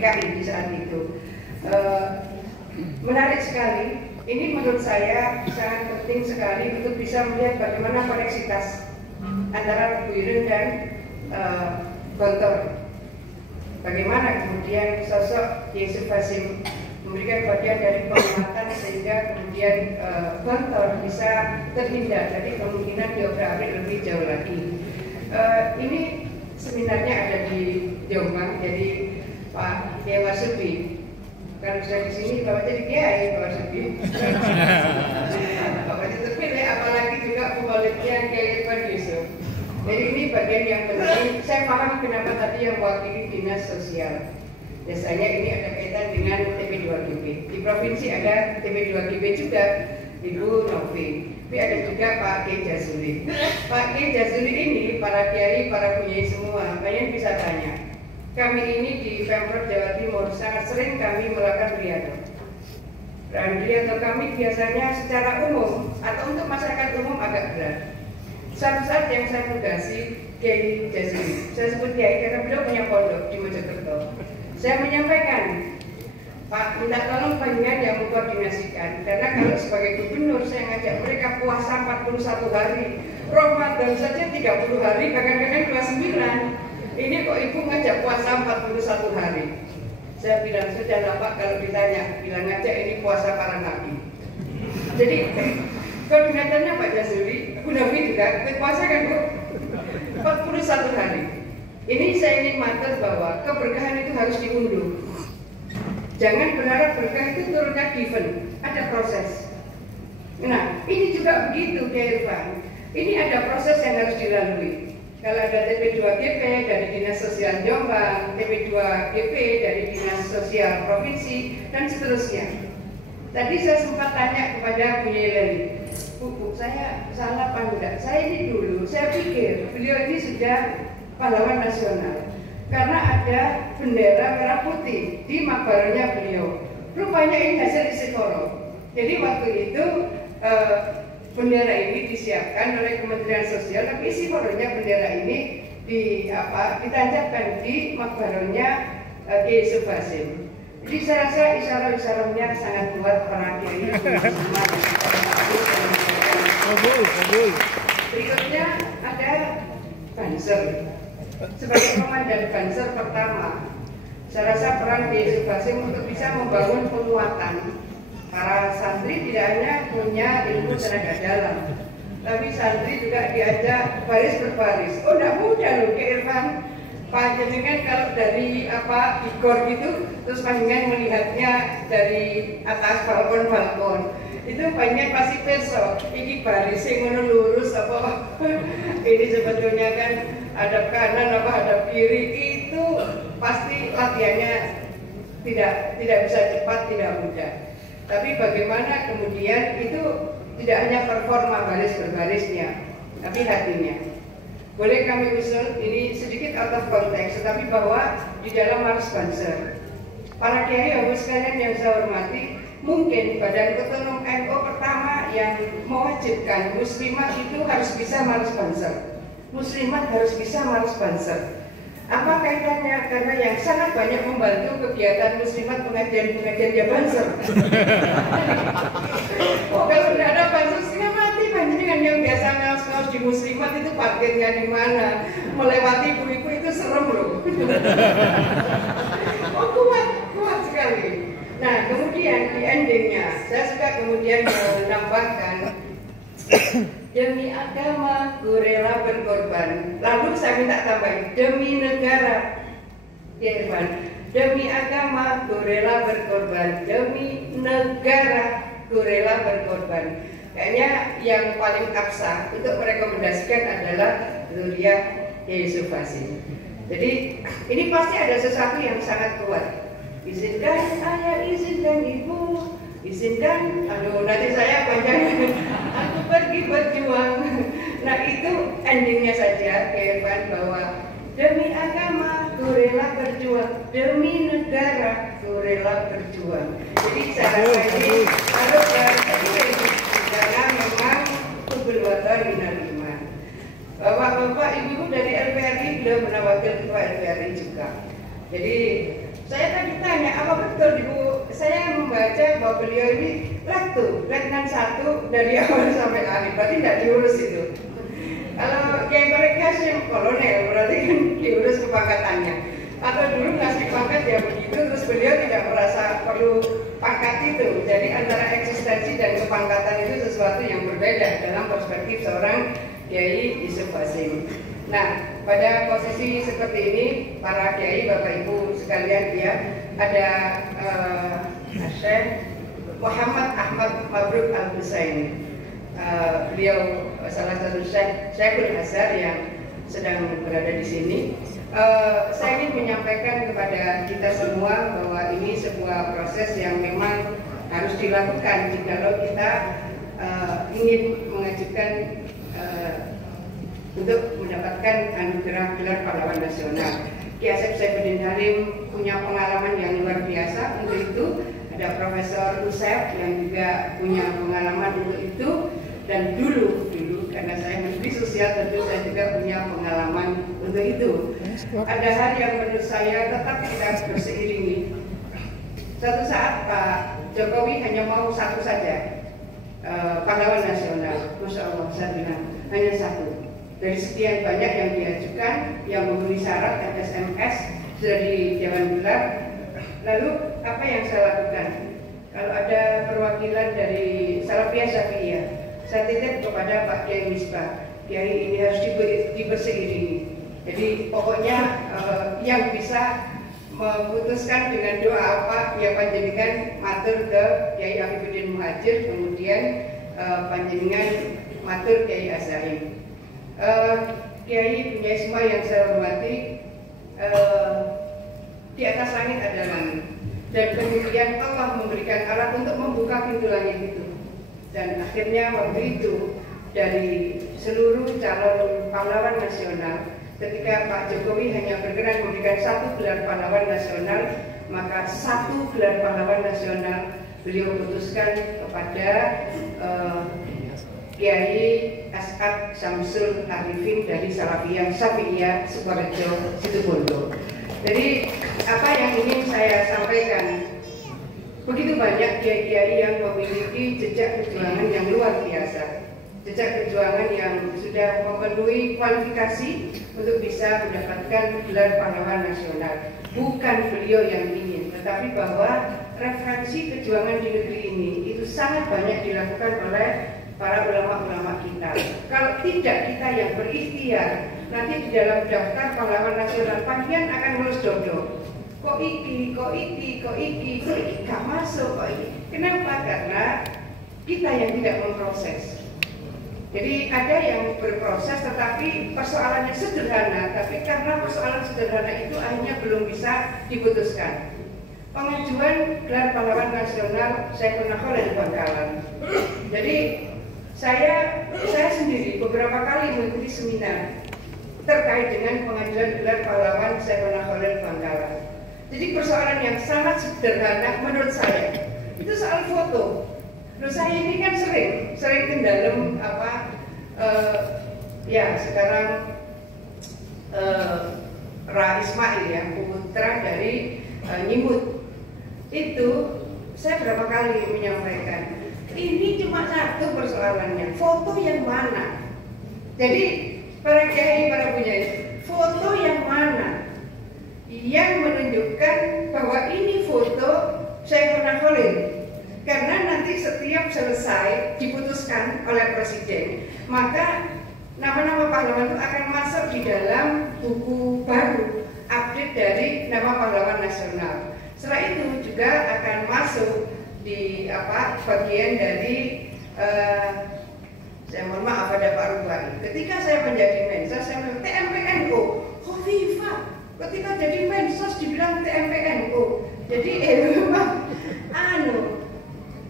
PKI di saat itu. Menarik sekali. Ini menurut saya sangat penting sekali untuk bisa melihat bagaimana koneksitas antara Bu Iren dan Gontor. Bagaimana kemudian sosok Yusuf Hasim memberikan bagian dari penguatan sehingga kemudian Gontor bisa terhindar dari kemungkinan diobrak-abrik lebih jauh lagi. Ini seminarnya ada di Jombang, jadi Pak Kiai Warsubi. Kalau sudah di sini Bapak jadi Kiai Pak Warsubi. Bapak terpilih, apalagi juga pembaliknya Kiai Irfan Yusuf. Jadi ini bagian yang penting. Saya paham kenapa tadi yang mewakili dinas sosial. Biasanya ini ada kaitan dengan TP2GB. Di provinsi ada TP2GB juga, Ibu Novi. Tapi ada juga Pak Kiai Jazuli. Pak Kiai Jazuli ini, para kiai, para bunyai semua, kalian bisa tanya. Kami ini di Pemprov Jawa Timur sangat sering kami melakukan riadah. Dan riadah kami biasanya secara umum atau untuk masyarakat umum agak berat. Satu saat yang saya tugasi Kiai Jazuli, saya sebut Kiai karena beliau punya pondok di Mojokerto. Saya menyampaikan, Pak, minta tolong panjenengan yang mengkoordinasikan, karena kalau sebagai gubernur saya ngajak mereka puasa 41 hari, Ramadan saja 30 hari, kadang-kadang 29. Ini kok ibu ngajak puasa 41 hari. Saya bilang, sudah lah Pak, kalau ditanya, bilang ngajak ini puasa para nabi. Jadi koordinatornya Pak Jazuli, Bu Nabi juga puasa kan Bu? 41 hari. Ini saya ingin matur bahwa keberkahan itu harus diunduh. Jangan berharap berkah itu turunnya given, ada proses. Nah, ini juga begitu Kiai Irfan. Ini ada proses yang harus dilalui. Kalau ada TP2GP dari Dinas Sosial Jombang, TP2GP dari Dinas Sosial Provinsi, dan seterusnya. Tadi saya sempat tanya kepada Bu Yeleni, Bu, saya salah apa enggak? Saya ini dulu, saya pikir beliau ini sudah pahlawan nasional karena ada bendera merah putih di makbarnya beliau. Rupanya ini hasil istiqoroh. Jadi waktu itu bendera ini disiapkan oleh Kementerian Sosial, tapi istiqorohnya bendera ini ditancapkan di makbarnya Kiai Yusuf Hasim. Jadi saya rasa isyarat-isyaratnya sangat kuat para kiai. Berikutnya ada Banser. Sebagai komandan Banser pertama, saya rasa peran Kiai Yusuf Hasim untuk bisa membangun penguatan. Para santri tidak hanya punya ilmu tenaga dalam, tapi santri juga diajak baris berbaris. Oh, tidak mudah loh Kiai Irfan. Panjenengan kalau dari igor gitu, terus panjenengan melihatnya dari atas balkon, itu panjenengan pasti perso. Ini baris yang lurus apa? Ini sebetulnya kan hadap kanan apa hadap kiri, itu pasti latihannya tidak bisa cepat, tidak mudah. Tapi bagaimana kemudian itu tidak hanya performa baris berbarisnya, tapi hatinya. Boleh kami usul, ini sedikit out of konteks, tetapi bahwa di dalam Mars Banser, para kiai Bapak sekalian yang saya hormati, mungkin Badan Otonom NU pertama yang mewajibkan muslimat itu harus bisa Mars Banser. Muslimat harus bisa Mars Banser. Apa kaitannya? Karena yang sangat banyak membantu kegiatan muslimat pengajian ya Banser. Oh, kalau tidak ada Banser, setengah mati panjenengan yang biasa ngaos-ngaos di muslimat itu parkirnya di mana? Melewati ibu-ibu itu serem loh. Oh, kuat sekali. Nah, kemudian di endingnya, saya suka kemudian menambahkan demi agama, ku rela berkorban. Lalu saya minta tambahin, demi negara. Ya Irfan, demi agama, ku rela berkorban. Demi negara, ku rela berkorban. Kayaknya yang paling absah untuk merekomendasikan adalah Zuriyah Yusuf Hasim. Jadi ini pasti ada sesuatu yang sangat kuat. Izinkan ayah, izinkan ibu, izinkan, aduh nanti saya panjang, aku pergi berjuang. Nah itu endingnya saja Irfan, bahwa demi agama ku rela berjuang, demi negara ku rela berjuang. Jadi saya rasa ini harus karena memang kubul watan minal iman. Bapak ibu dari LPRI beliau pernah wakil ketua LPRI juga. Jadi saya tadi bahwa beliau ini letnan 1 dari awal sampai akhir, berarti tidak diurus itu. Kalau Kiai Barik Hasyim kolonel, berarti kan diurus kepangkatannya. Atau dulu ngasih pangkat ya begitu, terus beliau tidak merasa perlu pangkat itu. Jadi antara eksistensi dan kepangkatan itu sesuatu yang berbeda dalam perspektif seorang Kiai Yusuf Hasyim. Nah, pada posisi seperti ini, para kiai, bapak ibu sekalian, ya, ada Syekh Muhammad Ahmad Mabruk Al-Husaini. Beliau salah satu Syekhul Azhar yang sedang berada di sini. Saya ingin menyampaikan kepada kita semua bahwa ini sebuah proses yang memang harus dilakukan jikalau kita ingin mengajukan untuk mendapatkan anugerah gelar pahlawan nasional. Ki Asep Saifuddin Halim punya pengalaman yang luar biasa untuk itu. Ada Profesor Usep yang juga punya pengalaman untuk itu. Dan dulu karena saya menteri sosial tentu saya juga punya pengalaman untuk itu. Ada hal yang menurut saya tetap kita berseiringi. Suatu saat Pak Jokowi hanya mau satu saja, pahlawan nasional. Masya Allah, saya bilang hanya satu. Dari sekian banyak yang diajukan, yang memenuhi syarat SMS sudah di Dewan Gelar. Lalu apa yang saya lakukan? Kalau ada perwakilan dari Salafiyah Syafi'iyah, saya titip kepada Pak Kiai Misbah, Kiai ini harus diberseiringi. Jadi pokoknya yang bisa memutuskan dengan doa apa, ya panjenengan matur ke Kiai Afifuddin Muhajir, kemudian panjenengan matur Kiai Azaim. Kiai punya semua yang saya hormati, di atas langit ada langit, dan kemudian Allah memberikan alat untuk membuka pintu langit itu. Dan akhirnya waktu itu dari seluruh calon pahlawan nasional, ketika Pak Jokowi hanya berkenan memberikan satu gelar pahlawan nasional, maka satu gelar pahlawan nasional beliau putuskan kepada Kiai As'ad Syamsul Arifin dari Salafiyah Syafi'iyah Sukorejo Situbondo. Jadi apa yang ingin saya sampaikan, begitu banyak kiai-kiai yang memiliki jejak perjuangan yang luar biasa, jejak perjuangan yang sudah memenuhi kualifikasi untuk bisa mendapatkan gelar pahlawan nasional. Bukan beliau yang ingin, tetapi bahwa referensi perjuangan di negeri ini itu sangat banyak dilakukan oleh para ulama-ulama kita. Kalau tidak kita yang berikhtiar, nanti di dalam daftar pahlawan nasional panggilan akan mulus dodo. Kok iki gak masuk kok iki. Kenapa? Karena kita yang tidak memproses. Jadi ada yang berproses tetapi persoalannya sederhana, tapi karena persoalan sederhana itu akhirnya belum bisa diputuskan. Pengajuan gelar pahlawan nasional saya pernah oleh Bangkalan. Jadi saya sendiri beberapa kali mengikuti seminar terkait dengan pengajuan gelar pahlawan saya pernah oleh Bangkalan. Jadi persoalan yang sangat sederhana menurut saya itu soal foto. Loh, saya ini kan sering ke dalam ya sekarang Ra Ismail ya, putra dari Nyimut. Itu saya berapa kali menyampaikan, ini cuma satu persoalannya, foto yang mana. Jadi para kiai, para bunyai, foto yang mana yang menunjukkan bahwa ini foto Syekhuna Khalil. Karena nanti setiap selesai diputuskan oleh presiden, maka nama-nama pahlawan itu akan masuk di dalam buku baru update dari nama pahlawan nasional. Setelah itu juga akan masuk di bagian dari saya mohon maaf ada Pak Rubai. Ketika saya menjadi Mensos, saya bilang TMPNU, Khofifah. Ketika jadi Mensos dibilang TMPNU. Jadi memang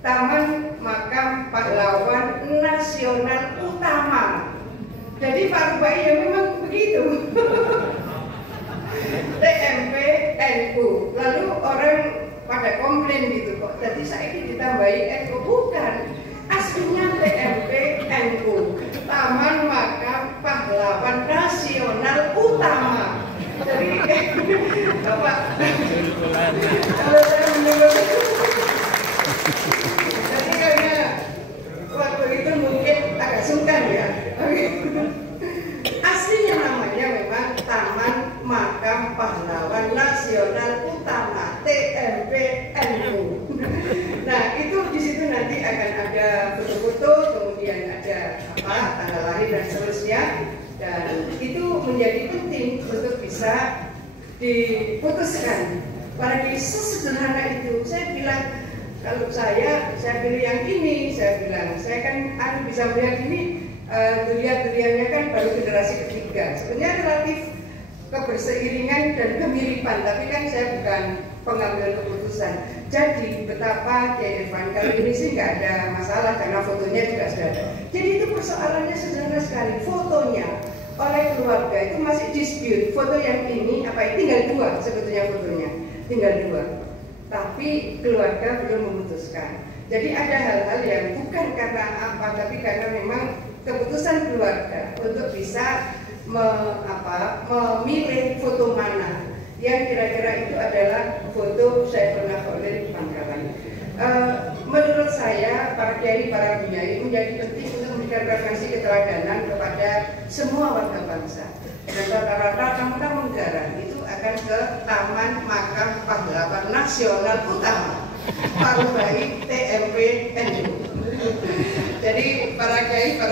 Taman Makam Pahlawan Nasional Utama. Jadi Pak Rubai ya memang begitu. TMPNU. Lalu orang pada komplain gitu kok. Jadi saya ini ditambahi NU, bukan. Aslinya TMPNU. Taman Makam Pahlawan Nasional Utama. Jadi kalau saya mendengar utama TMP NU. Nah itu di situ nanti akan ada foto-foto, kemudian ada tanggal lahir dan seterusnya, dan itu menjadi penting untuk bisa diputuskan. Apalagi sesederhana itu, saya bilang kalau saya pilih yang ini, saya bilang saya kan bisa melihat ini durian-duriannya kan baru generasi ketiga. Sebenarnya relatif keberseiringan dan kemiripan, tapi kan saya bukan pengambil keputusan. Jadi betapa Kiai Irfan kali ini sih nggak ada masalah karena fotonya juga sudah ada. Jadi itu persoalannya sederhana sekali. Fotonya oleh keluarga itu masih dispute. Foto yang ini apa? Tinggal dua sebetulnya fotonya, tinggal dua. Tapi keluarga belum memutuskan. Jadi ada hal-hal yang bukan karena apa, tapi karena memang keputusan keluarga untuk bisa memilih foto mana yang kira-kira itu adalah foto Saifullah Khalil di Pangkalan. Menurut saya para kiai, para bunyai menjadi penting untuk memberikan referensi keteladanan kepada semua warga bangsa. Dan rata-rata tamu-tamu negara itu akan ke Taman Makam Pahlawan Nasional Utama Parubahi TMP NU. Jadi para kiai, para